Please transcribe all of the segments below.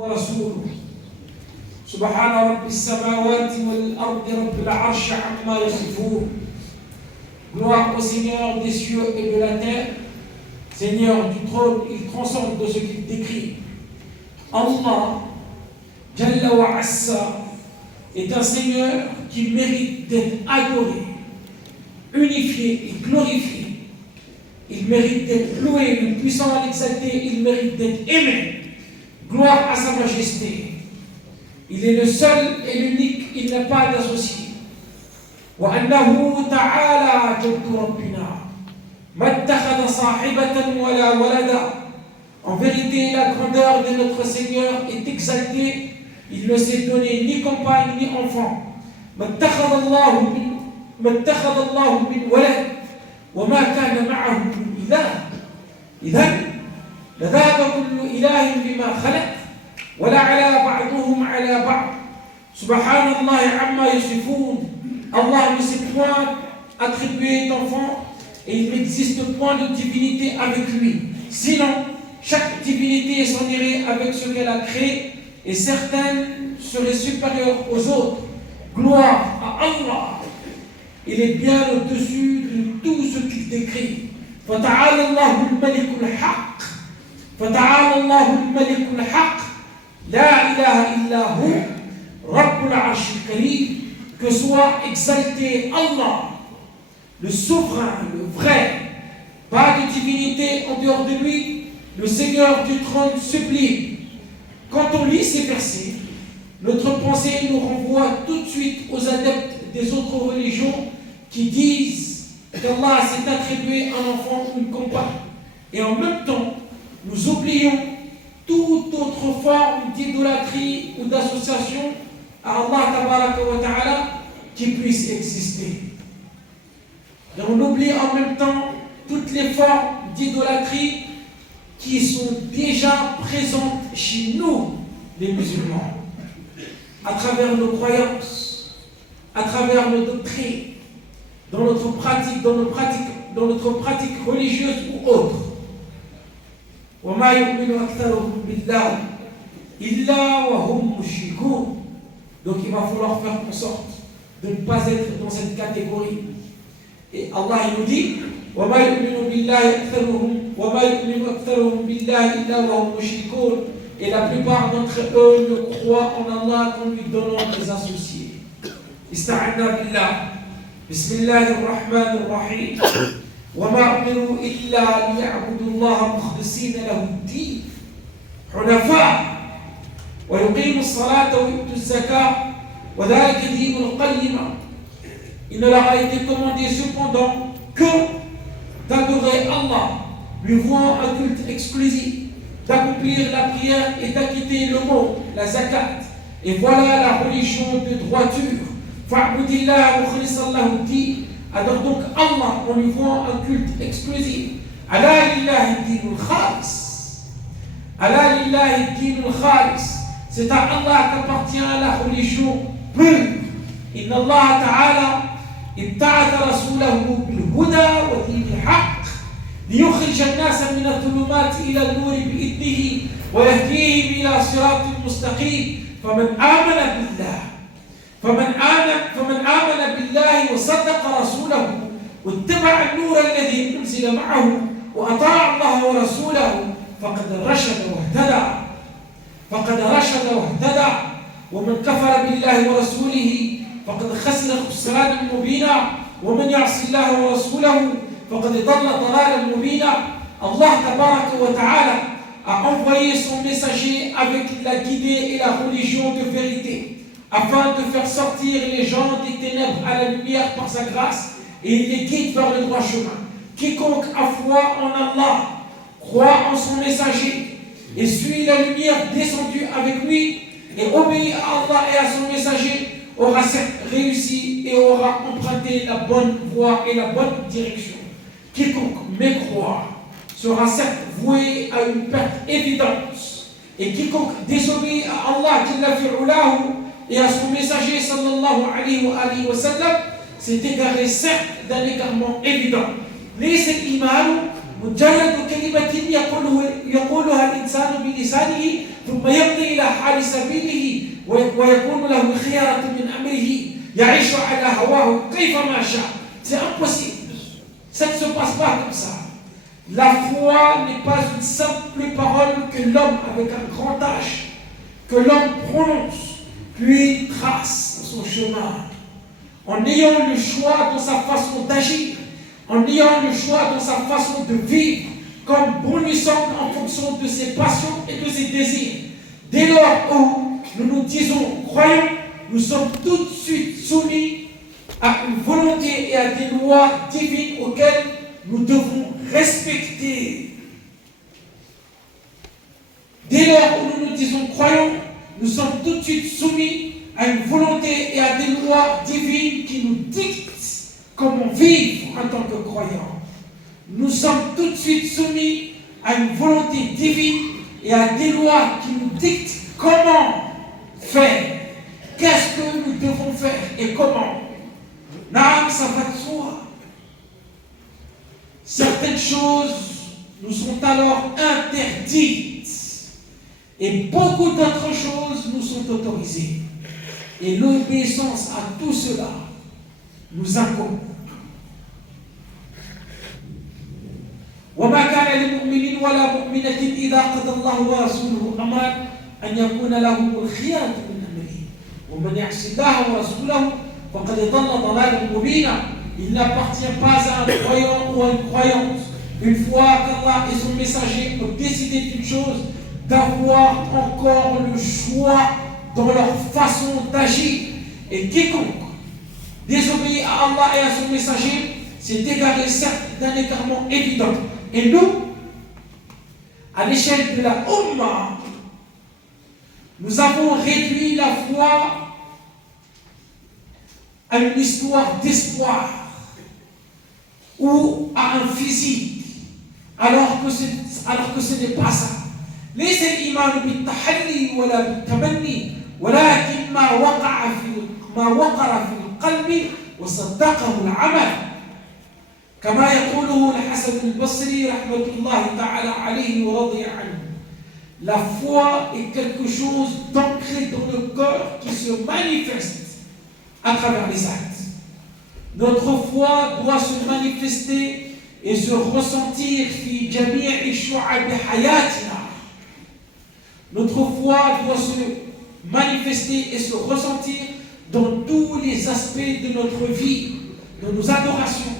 ورسوله سبحان رب السماوات والأرض رب العرش عما يصفون. Gloire au Seigneur des cieux et de la terre, Seigneur du trône, il transcende de ce qu'il décrit. Allah, Jalla wa Assa, est un Seigneur qui mérite d'être adoré, unifié et glorifié. Il mérite d'être loué, le puissant à l'exalté, il mérite d'être aimé. Gloire à sa majesté. Il est le seul et l'unique, il n'a pas d'associé. وأنه تعالى جد ربنا ما اتخذ صاحبة ولا ولدا. En vérité, la grandeur de notre Seigneur est exaltée. Il ne s'est donné ni compagne ni enfant. ما اتخذ الله من ولد وما كان معه من إله. إذن لذهب كل إله بما خلق ولعلى بعضهم على بعض. سبحان الله عما يصفون. Allah ne s'est point attribué d'enfant et il n'existe point de divinité avec lui. Sinon, chaque divinité s'en irait avec ce qu'elle a créé et certaines seraient supérieures aux autres. Gloire à Allah. Il est bien au-dessus de tout ce qu'il décrit. فَتَعَالَى اللَّهُ الْمَلِكُ الْحَقِّ فَتَعَالَى اللَّهُ الْمَلِكُ الْحَقِّ لَا إِلَهَ إِلَّا هُوَ رَبُّ الْعَرْشِ الْكَرِيمِ. Que soit exalté Allah, le souverain, le vrai, pas de divinité en dehors de lui, le Seigneur du trône sublime. Quand on lit ces versets, notre pensée nous renvoie tout de suite aux adeptes des autres religions qui disent qu'Allah s'est attribué un enfant ou une compagne. Et en même temps, nous oublions toute autre forme d'idolâtrie ou d'association à Allah tabaraka wa ta'ala qui puisse exister. Et on oublie en même temps toutes les formes d'idolâtrie qui sont déjà présentes chez nous, les musulmans, à travers nos croyances, à travers nos doctrines, dans notre pratique religieuse ou autre. وَمَا يُؤْمِنُ أَكْثَرُهُم بِاللَّهِ إِلَّا وَهُمْ مُشْرِكُونَ. Donc il va falloir faire en sorte de ne pas être dans cette catégorie. Et Allah il nous dit وَمَا يُؤْمِنُ أَكْثَرُهُم بِاللَّهِ إِلَّا وَهُمْ مُشْرِكُونَ. Et la plupart d'entre eux ne croient en Allah qu'en lui donnant des associés. استعنا بالله بسم الله الرحمن الرحيم وما أمروا إلا ليعبدوا الله مخلصين له الدين حنفاء ويقيموا الصلاة ويؤتوا الزكاة وذلك دين القيمة. Il ne leur a été commandé cependant que d'adorer Allah, lui vouant un culte exclusif, d'accomplir la prière et d'acquitter le mot, la zakat. Et voilà la religion de droiture. Fa'budillah mukhlisan lahu din. Adore donc Allah en lui vouant un culte exclusif. Ala lillahi dinul khalis. Ala lillahi dinul khalis. C'est à Allah qu'appartient la religion pure. Inna Allah ta'ala ibta'atha rasulahu bil huda wa dinil haqq liyukhrija an-nasa min adh-dhulumati ila an-nur bi'idnihi wa yahdihim ila siratin mustaqim. فمن آمن بالله وصدق رسوله واتبع النور الذي أنزل معه وأطاع الله ورسوله فقد رشد واهتدى ومن كفر بالله ورسوله فقد خسر خسرانا مبينا ومن يعص الله ورسوله فقد ضل ضلالا مبينا. Allah tabaraka wa ta'ala a envoyé son messager avec la guidée et la religion de vérité afin de faire sortir les gens des ténèbres à la lumière par sa grâce et il les guide vers le droit chemin. Quiconque a foi en Allah, croit en son messager et suit la lumière descendue avec lui et obéit à Allah et à son messager aura certes réussi et aura emprunté la bonne voie et la bonne direction. Quiconque mécroit sera certes voué à une perte évidente et quiconque désobéit à Allah Jalla fi'ulahu et à son messager sallallahu alayhi wa sallam s'est égaré certes d'un égarement évident. ليس الإيمان مجرد كلمة يقولها الإنسان بلسانه ثم يمضي إلى حال سبيله ويكون له الخيارة من أمره يعيش على هواه كيفما شاء. C'est impossible. Ça ne se passe pas comme ça. La foi n'est pas une simple parole que l'homme, avec un grand H, que l'homme prononce, puis trace son chemin. En ayant le choix dans sa façon d'agir, en ayant le choix dans sa façon de vivre, comme bon lui semble en fonction de ses passions et de ses désirs. Dès lors où nous nous disons croyants, nous sommes tout de suite soumis à une volonté et à des lois divines auxquelles nous devons respecter. Dès lors où nous nous disons croyants, nous sommes tout de suite soumis à une volonté et à des lois divines qui nous dictent comment vivre en tant que croyants. Nous sommes tout de suite soumis à une volonté divine et à des lois qui nous dictent comment faire, qu'est-ce que nous devons faire et comment. Non, ça va de soi. Certaines choses nous sont alors interdites et beaucoup d'autres choses nous sont autorisées. Et l'obéissance à tout cela nous incombe. وما كان لمؤمن ولا مؤمنة إذا قضى الله ورسوله أمرا أن يكون لهم الخيرة من أمره ومن يعص الله ورسوله فقد ضل ضلالا مبينا. Il n'appartient pas à un croyant ou à une croyante, une fois qu'Allah et son messager ont décidé d'une chose, d'avoir encore le choix dans leur façon d'agir. Et quiconque désobéit à Allah et à son messager s'est égaré certes d'un égarement évident. Et nous, à l'échelle de la Ummah, nous avons réduit la foi à une histoire d'espoir ou à un physique, alors que ce n'est pas ça. ليس الإيمان بالتحلي ولا بالتمني ولكن ما وقر في القلب وصدقه العمل كما يقوله الحسن البصري رحمة الله تعالى عليه ورضي عنه. La foi est quelque chose d'ancré dans le cœur qui se manifeste à travers les actes. Notre foi doit se manifester et se ressentir في جميع شعب حياتنا. Notre foi doit se manifester et se ressentir dans tous les aspects de notre vie, dans nos adorations,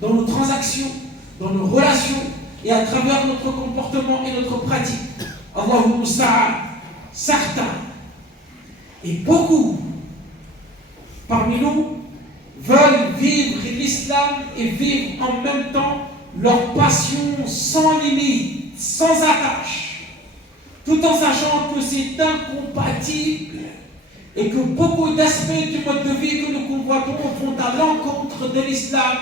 dans nos transactions, dans nos relations et à travers notre comportement et notre pratique. Allahumma musta'an. Certains et beaucoup parmi nous veulent vivre l'islam et vivre en même temps leur passion sans limite, sans attache, tout en sachant que c'est incompatible et que beaucoup d'aspects du mode de vie que nous convoitons vont à l'encontre de l'islam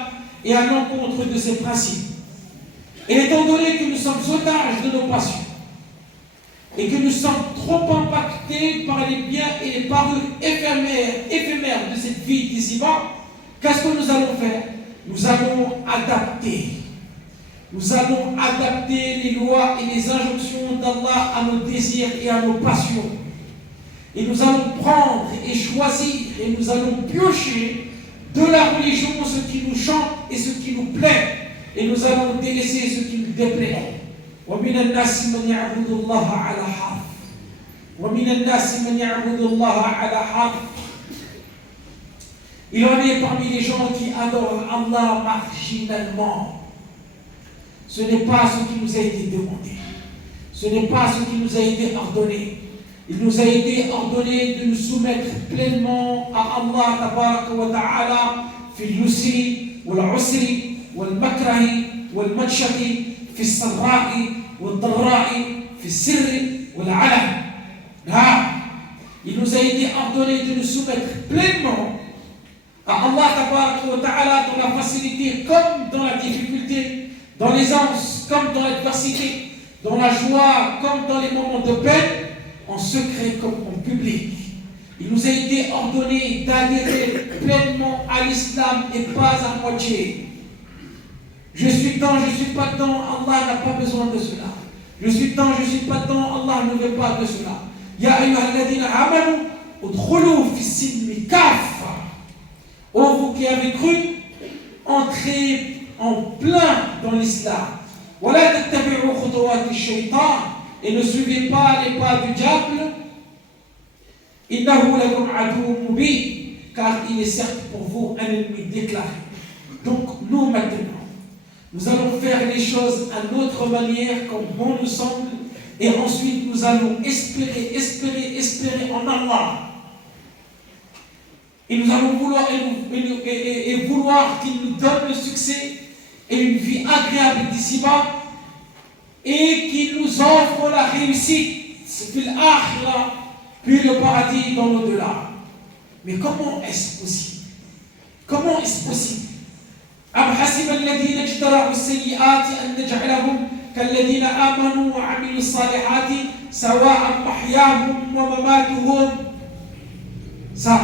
et à l'encontre de ses principes. Et étant donné que nous sommes otages de nos passions et que nous sommes trop impactés par les biens et les parures éphémères de cette vie d'ici-bas, qu'est-ce que nous allons faire? Nous allons adapter. Nous allons adapter les lois et les injonctions d'Allah à nos désirs et à nos passions. Et nous allons prendre et choisir et nous allons piocher de la religion ce qui nous chante et ce qui nous plaît. Et nous allons délaisser ce qui nous déplaît. وَمِنَ النَّاسِ مَنْ يَعْبُدُ اللَّهَ عَلَى حَرْفٍ وَمِنَ النَّاسِ مَنْ يَعْبُدُ اللَّهَ عَلَى حَرْفٍ. Il en est parmi les gens qui adorent Allah marginalement. Ce n'est pas ce qui nous a été demandé. Ce n'est pas ce qui nous a été ordonné. Il nous a été ordonné de nous soumettre pleinement à Allah tabaraka wa ta'ala fi al-yusri wal-usri wal-makrahi wal-manshati fi al-sarra'i wal-darra'i fi al-sirri wal-'alan. Il nous a été ordonné de nous soumettre pleinement à Allah tabaraka wa ta'ala dans la facilité comme dans la difficulté, dans l'aisance comme dans l'adversité, dans la joie comme dans les moments de peine, en secret comme en public. Il nous a été ordonné d'adhérer pleinement à l'islam et pas à moitié. Je suis dedans, je ne suis pas dedans, Allah n'a pas besoin de cela. Je suis dedans, je ne suis pas dedans. Allah ne veut pas de cela. Ya ayyuhalladhina amanu udkhulu fi silmi kaffa. Oh, vous qui avez cru, entrez en plein dans l'islam. Wala tattabi'u khutuwati shaytan. Et ne suivez pas les pas du diable. Innahu lakum aduwwun mubin. Car il est certes pour vous un ennemi déclaré. Donc nous maintenant, nous allons faire les choses à notre manière, comme bon nous semble, et ensuite nous allons espérer en Allah. Et nous allons vouloir, vouloir qu'il nous donne le succès et une vie agréable d'ici-bas, et qu'il nous offre la réussite, fil akhira, puis le paradis dans l'au-delà. Mais comment est-ce possible? Comment est-ce possible? أم حسب الذين اجترحوا السيئات أن نجعلهم كالذين آمنوا وعملوا الصالحات سواء محياهم ومماتهم ساء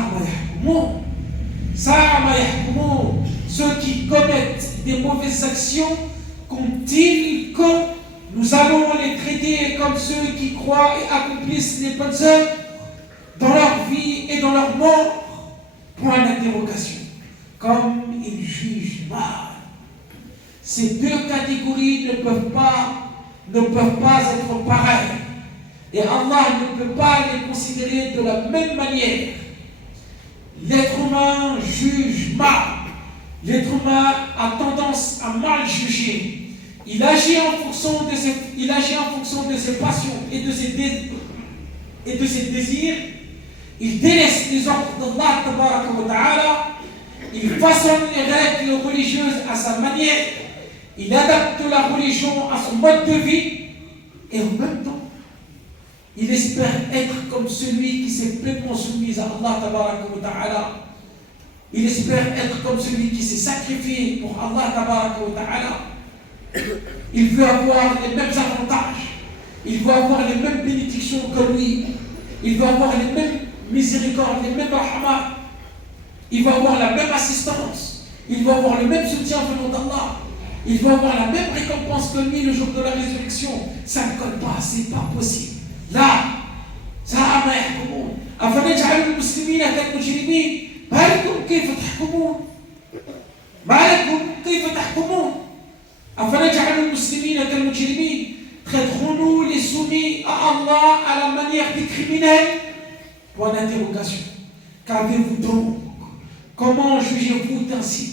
ما يحكمون. Ceux qui commettent des mauvaises actions, qu'ont-ils que nous allons les traiter comme ceux qui croient et accomplissent les bonnes œuvres dans leur vie et dans leur mort? Point d'interrogation. Comme ils jugent mal. Ces deux catégories ne peuvent pas être pareilles. Et Allah ne peut pas les considérer de la même manière. L'être humain juge mal. L'être humain a tendance à mal juger. Il agit en fonction de ses passions et de ses désirs. Il délaisse les ordres d'Allah tabaraka wa ta'ala. Il façonne les règles religieuses à sa manière. Il adapte la religion à son mode de vie. Et en même temps, il espère être comme celui qui s'est pleinement soumis à Allah tabaraka wa ta'ala. Il espère être comme celui qui s'est sacrifié pour Allah tabaraka wa ta'ala. Il veut avoir les mêmes avantages. Il veut avoir les mêmes bénédictions que lui. Il veut avoir les mêmes miséricordes, les mêmes rahmats. Il va avoir la même assistance. Il va avoir le même soutien venant d'Allah. Il va avoir la même récompense que lui le jour de la résurrection. Ça ne colle pas, c'est pas possible. Là, ça a mahkoumou. أفنجعل المسلمين كالمجرمين ما لكم كيف تحكمون ما لكم كيف تحكمون أفنجعل المسلمين كالمجرمين traiterons-nous les soumis à Allah à la manière des criminels? Point d'interrogation. Qu'avez-vous donc? Comment jugez-vous ainsi?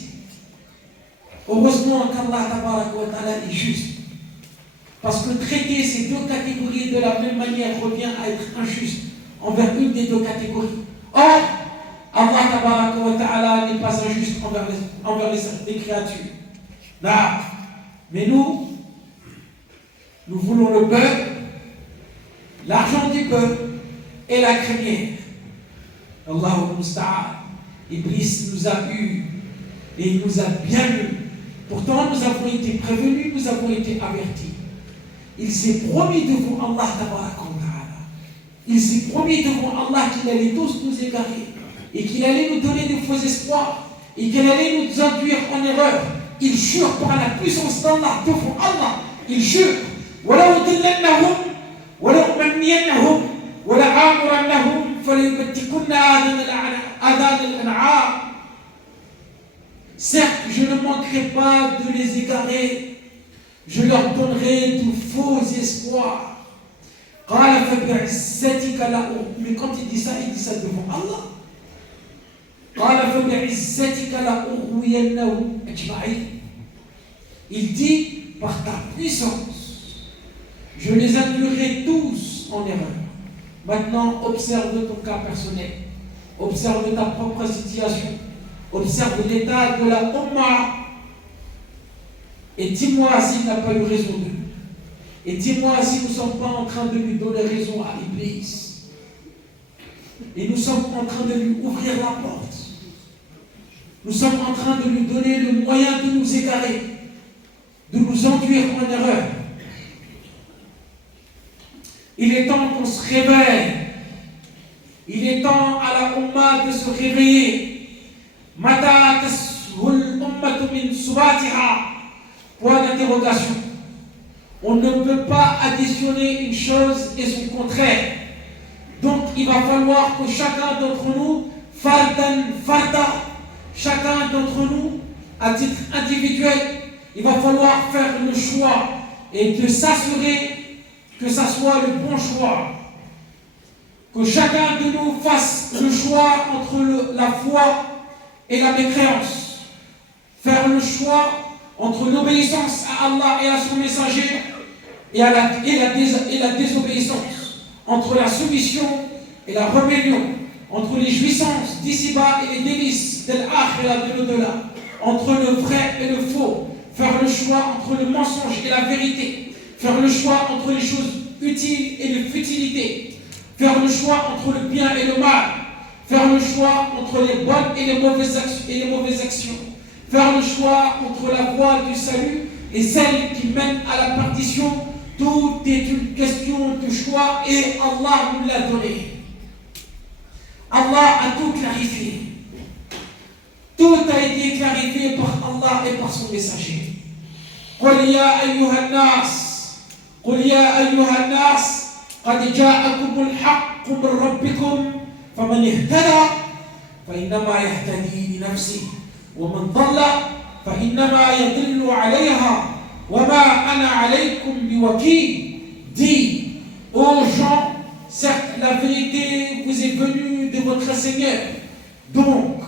Heureusement qu'Allah tabaraka wa ta'ala est juste. Parce que traiter ces deux catégories de la même manière revient à être injuste envers une des deux catégories. Or, Allah tabaraka wa ta'ala n'est pas injuste envers les créatures. Non. Mais nous voulons le peuple, l'argent du peuple et la crémière. Allahu musta'an. Iblis nous a eu et il nous a bien eu. Pourtant, nous avons été prévenus, nous avons été avertis. Il s'est promis devant Allah tabaraka wa ta'ala. Il s'est promis devant Allah qu'il allait tous nous égarer et qu'il allait nous donner de faux espoirs et qu'il allait nous induire en erreur. Il jure par la puissance d'Allah devant Allah. Il jure. وَلَوْدِلَّنَّهُمْ وَلَأُمَنِّيَنَّهُمْ وَلَآمُرَنَّهُمْ فَلَيُبَتِّكُنَّ آذَانَ الْأَنْعَامِ. Certes, je ne manquerai pas de les égarer. Je leur donnerai de faux espoirs. Mais quand il dit ça devant Allah. Il dit, par ta puissance, je les induirai tous en erreur. Maintenant, observe ton cas personnel. Observe ta propre situation. Observe l'état de la Ummah. Et dis-moi s'il n'a pas eu raison de lui. Et dis-moi si nous ne sommes pas en train de lui donner raison à Iblis. Et nous sommes en train de lui ouvrir la porte. Nous sommes en train de lui donner le moyen de nous égarer, de nous induire en erreur. Il est temps qu'on se réveille. Il est temps à la Ummah de se réveiller. Mata tashul ummatu min subatiha. Point d'interrogation. On ne peut pas additionner une chose et son contraire. Donc il va falloir que chacun d'entre nous, chacun d'entre nous, à titre individuel, il va falloir faire le choix et de s'assurer que ça soit le bon choix. Que chacun de nous fasse le choix entre la foi et la mécréance. Faire le choix entre l'obéissance à Allah et à son messager et la désobéissance. Entre la soumission et la rébellion. Entre les jouissances d'ici-bas et les délices de l'akhirah de l'au-delà. Entre le vrai et le faux. Faire le choix entre le mensonge et la vérité. Faire le choix entre les choses utiles et les futilités. Faire le choix entre le bien et le mal. Faire le choix entre les bonnes et les mauvaises actions. Faire le choix entre la voie du salut et celle qui mène à la perdition. Tout est une question de choix et Allah nous l'a donné. Allah a tout clarifié. Tout a été clarifié par Allah et par son messager. قل يا أيها الناس قد جاءكم الحق من ربكم فمن اهتدى فإنما يهتدي لنفسه ومن ضل فإنما يضل عليها وما أنا عليكم بوكيل. Dis aux gens, certes la vérité vous est venue de votre Seigneur. Donc,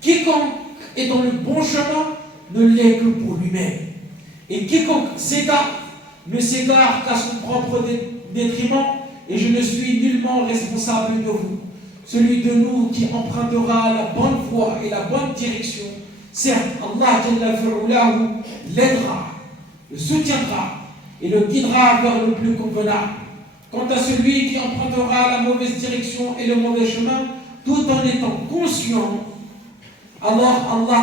quiconque est dans le bon chemin ne l'est que pour lui-même. Et quiconque s'égare ne s'égare qu'à son propre détriment, et je ne suis nullement responsable de vous. Celui de nous qui empruntera la bonne voie et la bonne direction, certes, Allah l'aidera, le soutiendra et le guidera vers le plus convenable. Quant à celui qui empruntera la mauvaise direction et le mauvais chemin, tout en étant conscient, alors Allah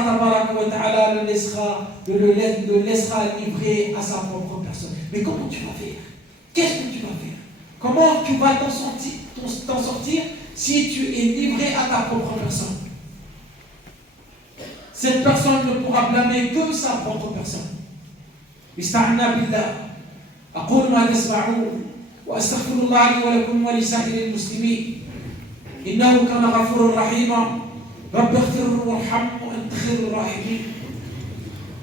le laissera livrer à sa propre personne. Mais comment tu vas faire? Qu'est-ce que tu vas faire? Comment tu vas t'en sortir si tu es livré à ta propre personne? Cette personne ne pourra blâmer que sa propre personne. Ista'na billah. أقول ما تسمعون وأستغفر الله لي ولكم ولسائر المسلمين إنه كان غفورا رحيما رب اغفر وارحم وأنت خير الراحمين.